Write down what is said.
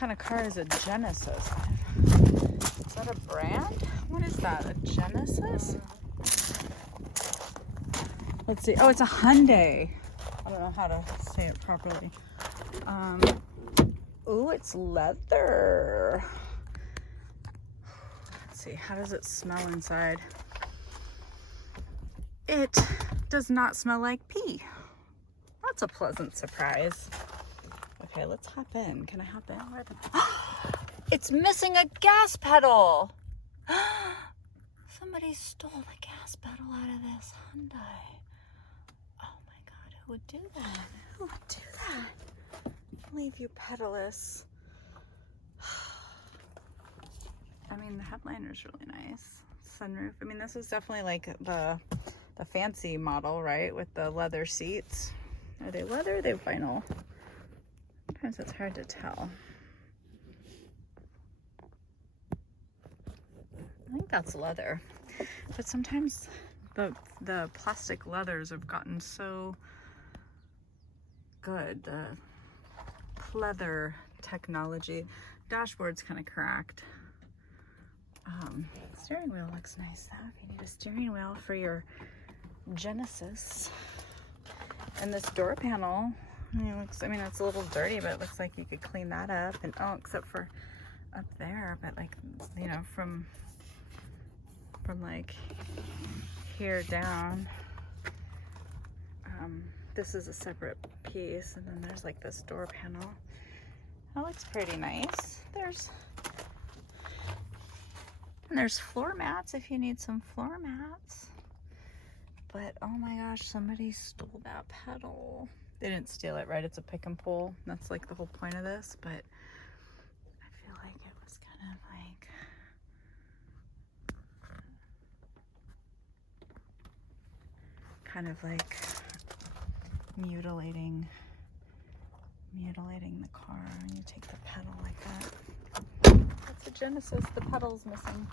kind of car is a Genesis? Is that a brand? What is that? A Genesis? Let's see. Oh, it's a Hyundai. I don't know how to say it properly. Ooh, it's leather. Let's see. How does it smell inside? It does not smell like pee. That's a pleasant surprise. Okay, let's hop in. Can I hop in? Where the... It's missing a gas pedal. Somebody stole the gas pedal out of this Hyundai. Oh my God, who would do that? Who would do that? Leave you pedalless. I mean, the headliner's really nice. Sunroof. I mean, this is definitely like the fancy model, right? With the leather seats. Are they leather? Are they vinyl? Sometimes it's hard to tell. I think that's leather. But sometimes the plastic leathers have gotten so good. The leather technology. Dashboard's kind of cracked. Steering wheel looks nice though. If you need a steering wheel for your Genesis. And this door panel, I mean, it's a little dirty, but it looks like you could clean that up. And oh, except for up there, but like, you know, from like here down, this is a separate piece, and then there's like this door panel. That looks pretty nice. There's floor mats if you need some floor mats. But oh my gosh, somebody stole that pedal. They didn't steal it, right? It's a pick and pull. That's like the whole point of this, but I feel like it was kind of like mutilating the car when you take the pedal like that. That's a Genesis, the pedal's missing.